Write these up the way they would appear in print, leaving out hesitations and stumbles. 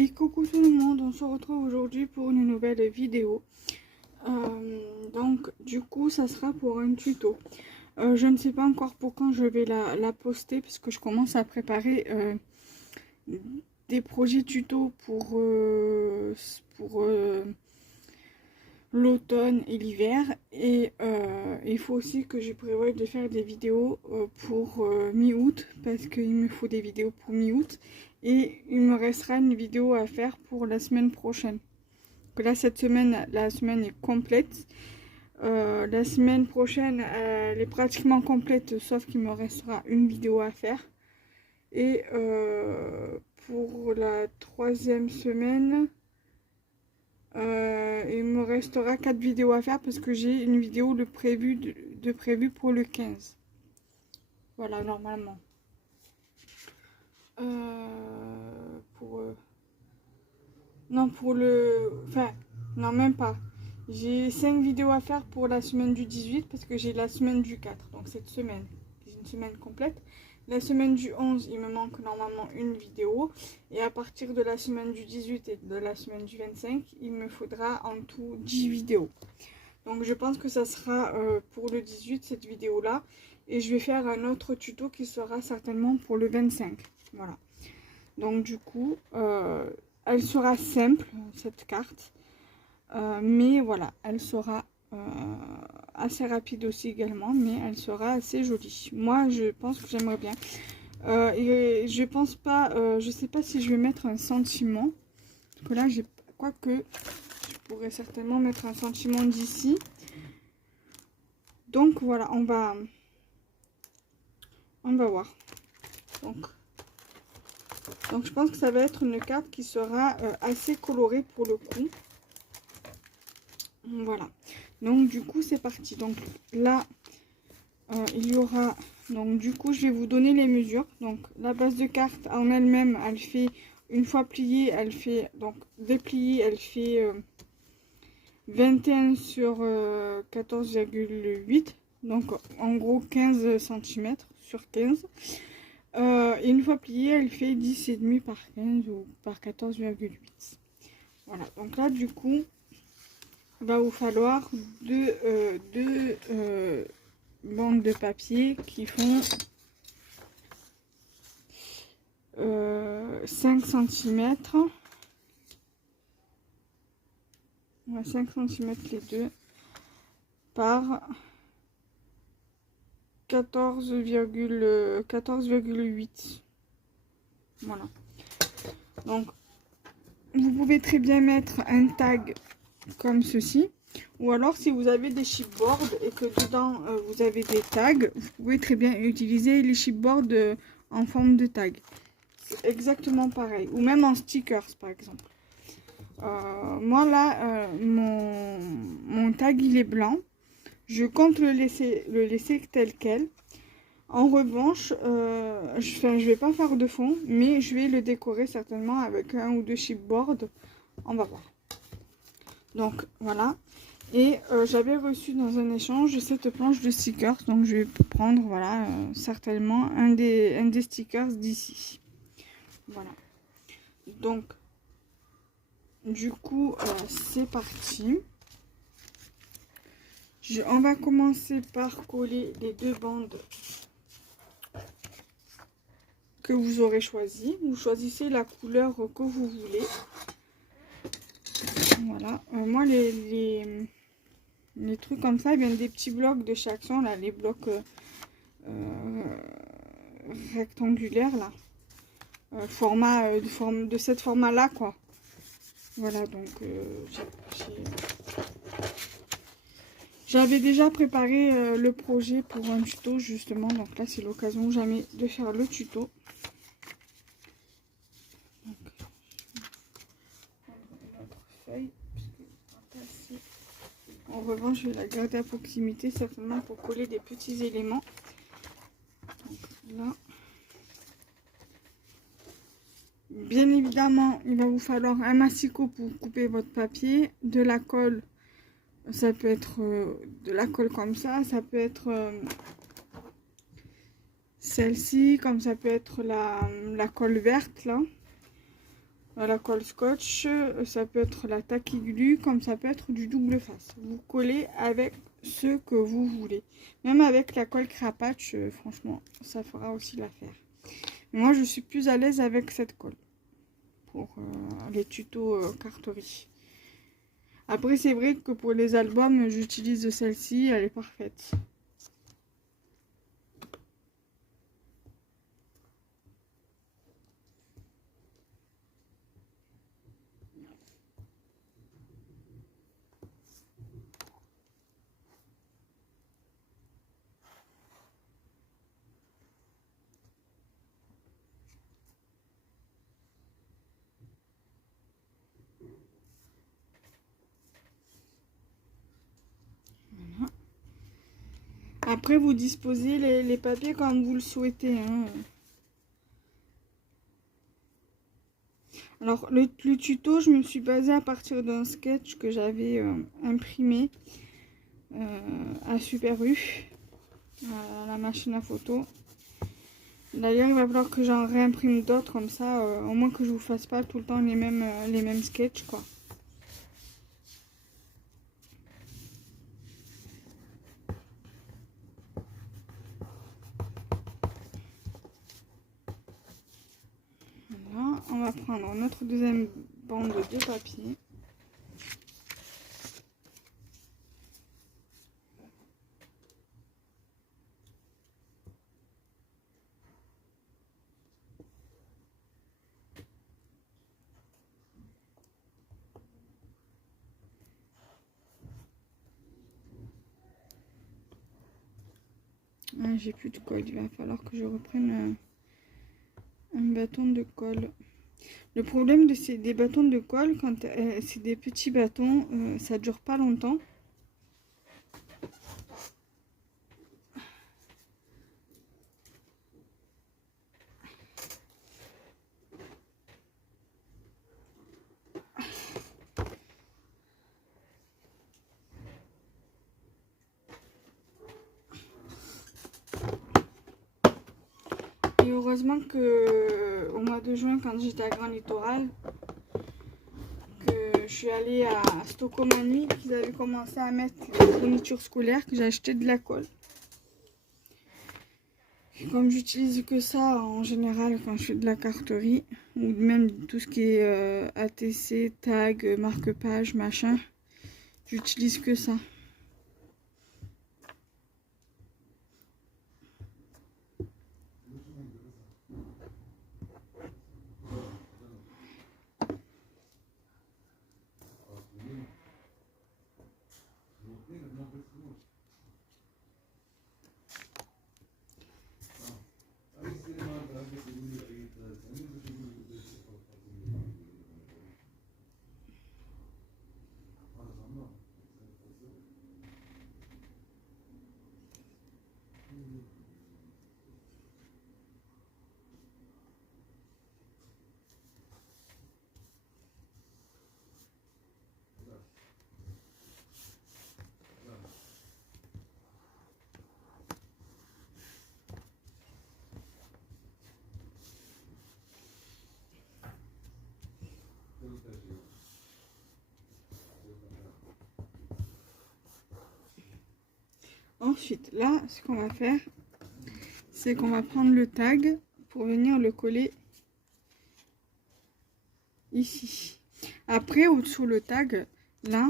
Et coucou tout le monde, on se retrouve aujourd'hui pour une nouvelle vidéo. Donc du coup ça sera pour un tuto. Je ne sais pas encore pour quand je vais la poster parce que je commence à préparer des projets tuto pour l'automne et l'hiver. Et il faut aussi que je prévoie de faire des vidéos pour mi-août parce qu'il me faut des vidéos pour mi-août. Et il me restera une vidéo à faire pour la semaine prochaine. Donc là, cette semaine, la semaine est complète. La semaine prochaine, elle est pratiquement complète, sauf qu'il me restera une vidéo à faire. Et pour la troisième semaine, il me restera 4 vidéos à faire parce que j'ai une vidéo de prévu pour le 15. Voilà, normalement. Non, même pas. J'ai 5 vidéos à faire pour la semaine du 18 parce que j'ai la semaine du 4. Donc cette semaine, c'est une semaine complète. La semaine du 11, il me manque normalement une vidéo. Et à partir de la semaine du 18 et de la semaine du 25, il me faudra en tout 10 vidéos. Donc je pense que ça sera pour le 18 cette vidéo-là. Et je vais faire un autre tuto qui sera certainement pour le 25. Voilà. Donc du coup, elle sera simple, cette carte. Mais voilà, elle sera assez rapide aussi également, mais elle sera assez jolie. Moi, je pense que j'aimerais bien. Et je pense pas, je sais pas si je vais mettre un sentiment. Parce que là, quoique, je pourrais certainement mettre un sentiment d'ici. Donc voilà, on va voir. Donc je pense que ça va être une carte qui sera assez colorée pour le coup. Voilà, donc du coup c'est parti. Donc là il y aura, donc du coup je vais vous donner les mesures. Donc la base de carte en elle-même, elle fait, une fois pliée, elle fait, donc dépliée, elle fait 21 sur 14,8, donc en gros 15 cm sur 15. Et une fois pliée, elle fait 10,5 par 15 ou par 14,8. Voilà, donc là du coup va vous falloir deux bandes de papier qui font 5 cm. 5 cm les deux par 14,8. Voilà. Donc vous pouvez très bien mettre un tag comme ceci, ou alors si vous avez des chipboards et que dedans vous avez des tags, vous pouvez très bien utiliser les chipboards en forme de tag. C'est exactement pareil, ou même en stickers par exemple. Moi là, mon tag il est blanc, je compte le laisser tel quel. En revanche, je vais pas faire de fond, mais je vais le décorer certainement avec un ou deux chipboards. On va voir. Donc voilà, et j'avais reçu dans un échange cette planche de stickers, donc je vais prendre voilà certainement un des stickers d'ici. Voilà, donc du coup c'est parti. On va commencer par coller les deux bandes que vous aurez choisi. Vous choisissez la couleur que vous voulez. Voilà, moi les trucs comme ça, ils viennent des petits blocs de chaque son, là, les blocs rectangulaires, là. De cette format-là, quoi. Voilà, donc j'avais déjà préparé le projet pour un tuto, justement. Donc là, c'est l'occasion jamais de faire le tuto. Donc, une autre feuille. En revanche, je vais la garder à proximité, certainement pour coller des petits éléments. Donc là, bien évidemment, il va vous falloir un massicot pour couper votre papier, de la colle. Ça peut être de la colle comme ça peut être celle-ci, comme ça peut être la colle verte là. La colle scotch, ça peut être la tacky glue, comme ça peut être du double face. Vous collez avec ce que vous voulez. Même avec la colle crapatch, franchement, ça fera aussi l'affaire. Moi, je suis plus à l'aise avec cette colle pour les tutos carterie. Après, c'est vrai que pour les albums, j'utilise celle-ci, elle est parfaite. Voilà. Après, vous disposez les papiers comme vous le souhaitez, hein. Alors, le tuto, je me suis basée à partir d'un sketch que j'avais imprimé à Super U, à la machine à photo. D'ailleurs, il va falloir que j'en réimprime d'autres, comme ça, au moins que je vous fasse pas tout le temps les mêmes sketchs, quoi. Voilà, on va prendre notre deuxième bande de papier. Ah, j'ai plus de colle, il va falloir que je reprenne un bâton de colle. Le problème des bâtons de colle, quand c'est des petits bâtons, ça dure pas longtemps. Et heureusement que au mois de juin, quand j'étais à Grand Littoral, que je suis allée à Stocomanie, qu'ils avaient commencé à mettre des fournitures scolaires, que j'ai acheté de la colle. Et comme j'utilise que ça en général quand je fais de la carterie, ou même tout ce qui est ATC, tag, marque-page, machin, j'utilise que ça. Ensuite, là, ce qu'on va faire, c'est qu'on va prendre le tag pour venir le coller ici. Après, au-dessous le tag, là,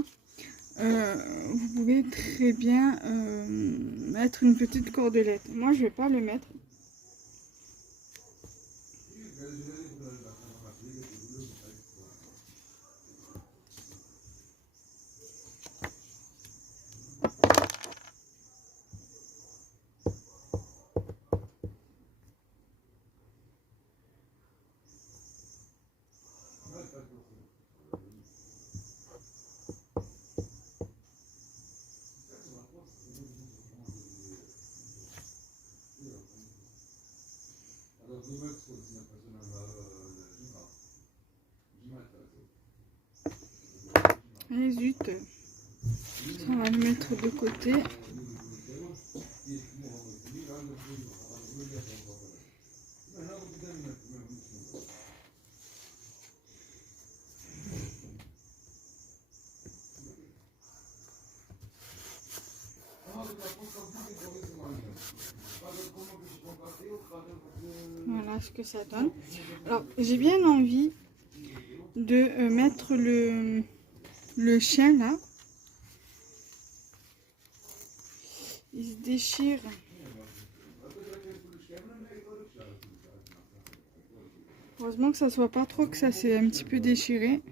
vous pouvez très bien mettre une petite cordelette. Moi, je vais pas le mettre. Allez, zut. Ça, on va le mettre de côté. ce que ça donne. Alors, j'ai bien envie de mettre le chien là. Il se déchire. Heureusement que ça soit pas trop, que ça s'est un petit peu déchiré.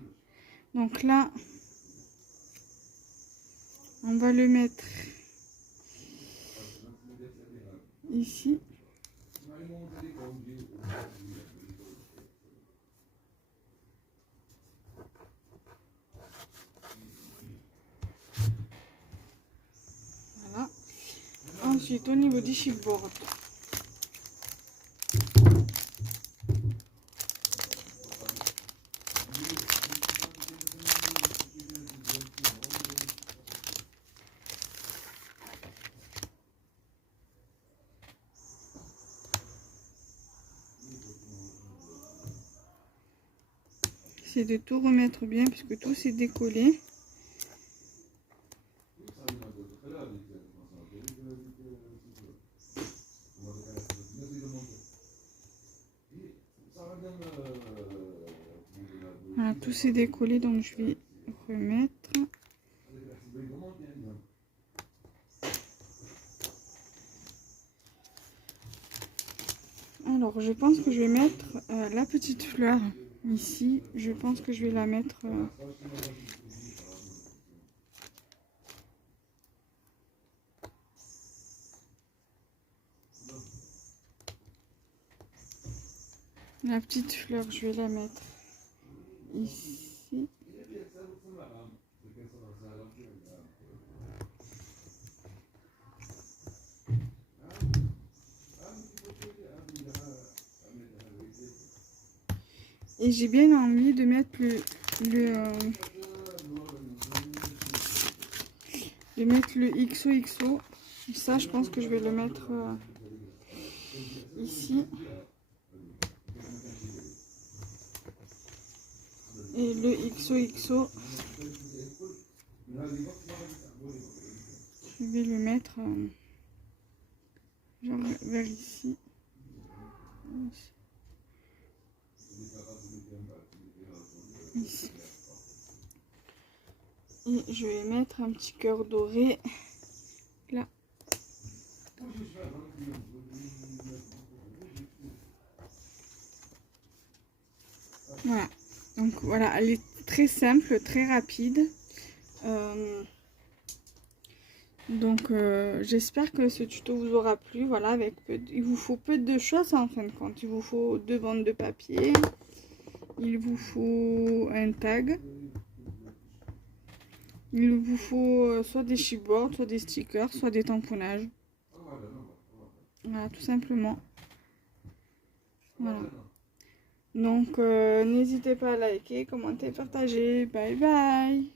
Donc là, on va le mettre ici. Voilà. Ensuite, au niveau du chipboard, c'est de tout remettre bien puisque tout s'est décollé. Voilà, tout s'est décollé, donc je vais remettre. Alors, je pense que je vais mettre la petite fleur ici. Je pense que je vais la mettre... la petite fleur, je vais la mettre ici. Et j'ai bien envie de mettre le XOXO. Ça, je pense que je vais le mettre ici. Et le XOXO, je vais le mettre genre vers ici. Ici. Et je vais mettre un petit cœur doré là. Voilà. Donc voilà, elle est très simple, très rapide. Donc j'espère que ce tuto vous aura plu. Voilà, avec il vous faut peu de choses en fin de compte. Il vous faut 2 bandes de papier. Il vous faut un tag. Il vous faut soit des chipboards, soit des stickers, soit des tamponnages. Voilà, tout simplement. Voilà. Donc n'hésitez pas à liker, commenter, partager. Bye bye.